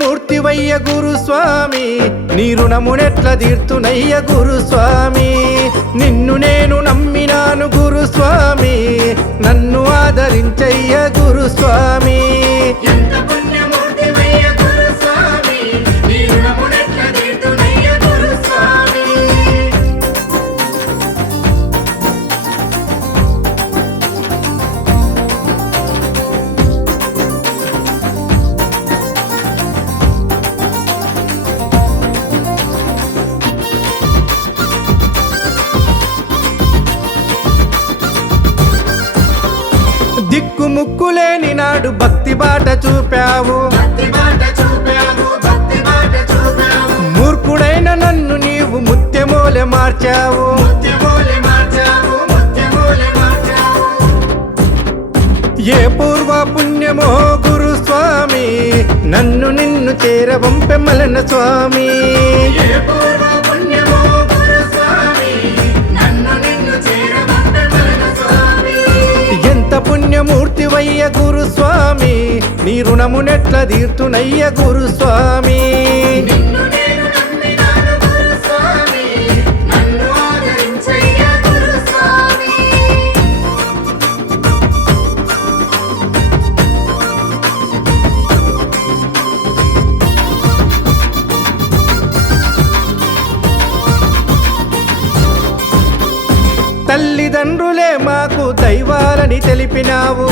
మూర్తివయ్య గురుస్వామి నీ రుణమునెట్ల తీర్తునయ్య గురుస్వామి. నిన్ను నేను నమ్మినాను గురుస్వామి నన్ను ఆదరించయ్య గురుస్వామి. ముక్కులేని నాడు భక్తి బాట చూపావు. మూర్ఖుడైన నన్ను నీవు ముత్యమోలె మార్చావు. మార్చావు ఏ పూర్వ పుణ్యమో గురుస్వామి నన్ను నిన్ను చేరవంపెమ్మలన స్వామి. ఏ పూర్వ పుణ్యమూర్తివయ్య గురుస్వామి నీ రుణమునెట్ల తీర్తునయ్య గురుస్వామి. నిన్ను తల్లిదండ్రులే మాకు దైవాలని తెలిపినావు.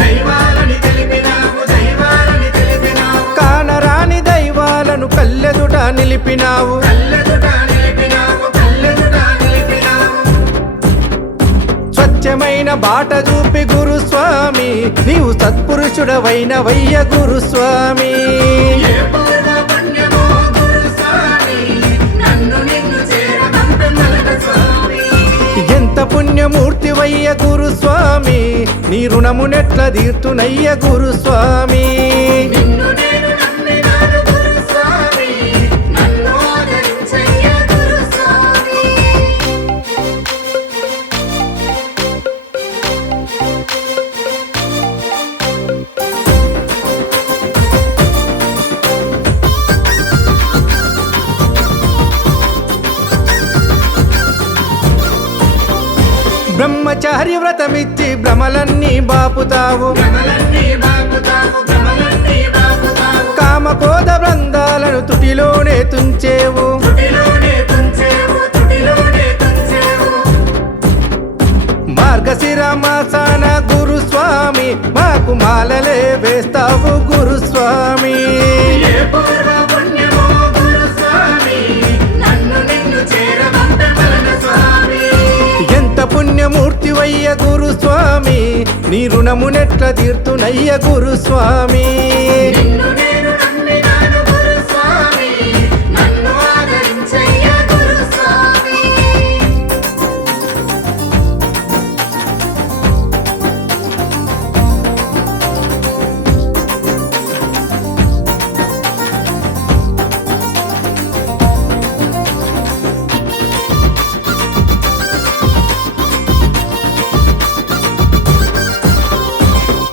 కానరాని దైవాలను కల్లెదుట నిలిపినావు. స్వచ్ఛమైన బాట చూపి గురుస్వామి నీవు సత్పురుషుడవైన వయ్య గురుస్వామి. పుణ్యమూర్తివయ్య గురుస్వామి నీ రుణమునెట్ల తీర్తునయ్య గురుస్వామి. బ్రహ్మచారి వ్రతమిచ్చి భ్రమలన్నీ బాపుతావు. కామకోద బృందాలను తుటిలోనే తుంచేవు. తుటిలోనే తుంచేవు తుటిలోనే తుంచేవు. మార్గశిర మాసాన గురుస్వామి మాకు మాలలే వేస్తావు గురుస్వామి. నీ రుణమునెట్ల తీర్తునయ్య గురుస్వామి.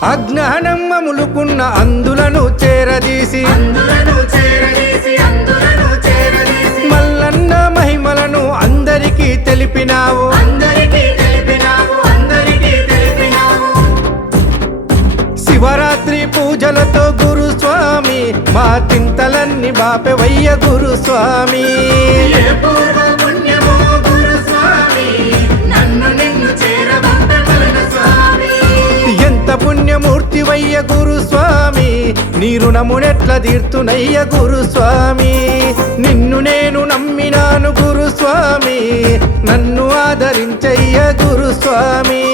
అజ్ఞానమ్మములుకున్న అందులను చేరదీసి మల్లన్న మహిమలను తెలిపినావు. అందరికీ తెలిపినావు శివరాత్రి పూజలతో గురుస్వామి మా చింతలన్నీ బాపెవయ్య గురుస్వామి పుణ్యమూర్తి పుణ్యమూర్తివయ్య గురుస్వామి. నీ రుణమునెట్ల తీర్తునయ్య గురుస్వామి. నిన్ను నేను నమ్మినాను గురుస్వామి. నన్ను ఆదరించయ్య గురుస్వామి.